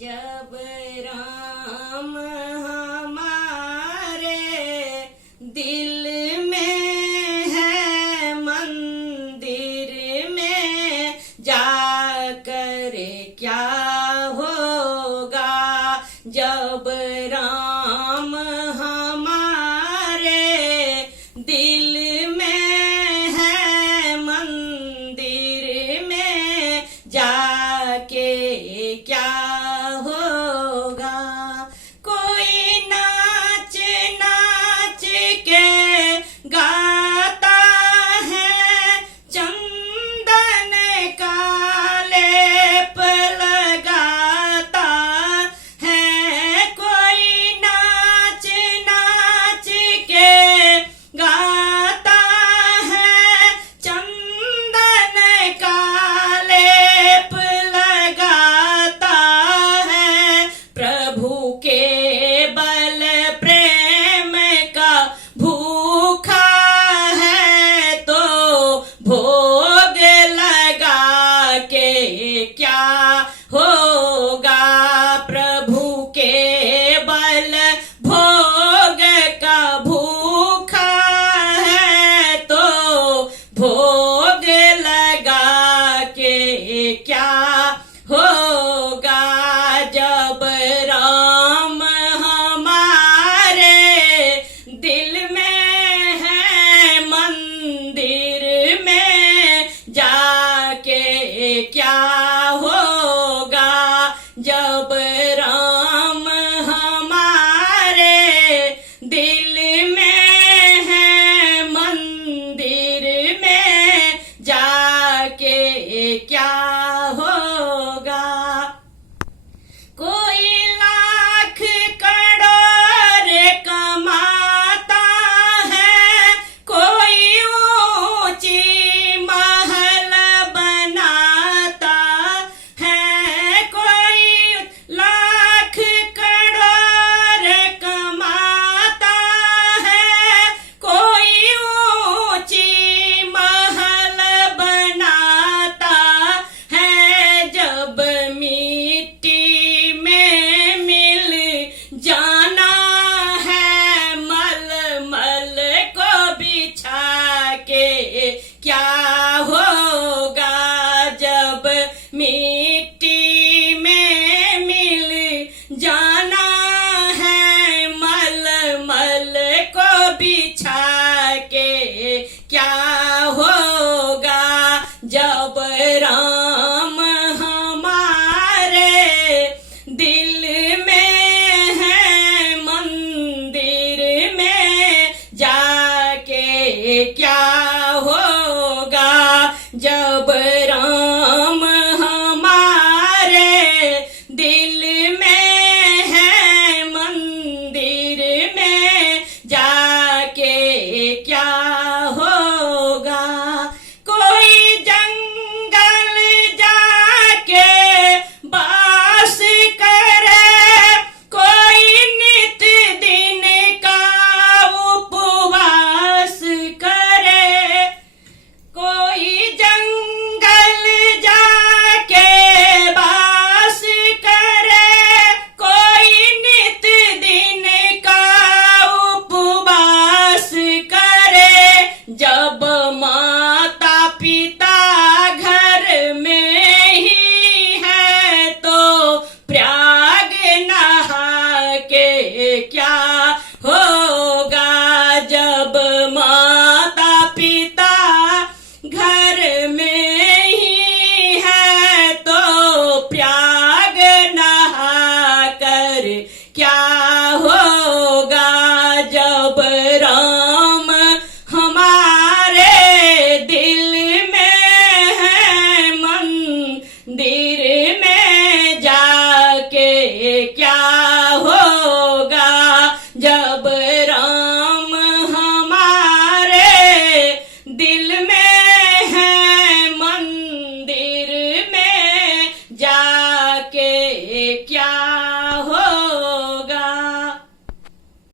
जब राम हमारे दिल में है, मंदिर में जाकर क्या होगा। जब राम हमारे दिल में है, मंदिर में जाके क्या होगा। कोई नाच नाच के गाता है, चंदन का लेप लगाता है। कोई नाच नाच के गाता है, चंदन का लेप लगाता है। प्रभु के बल प्रेम का भूखा है, तो भोग लगा के क्या होगा।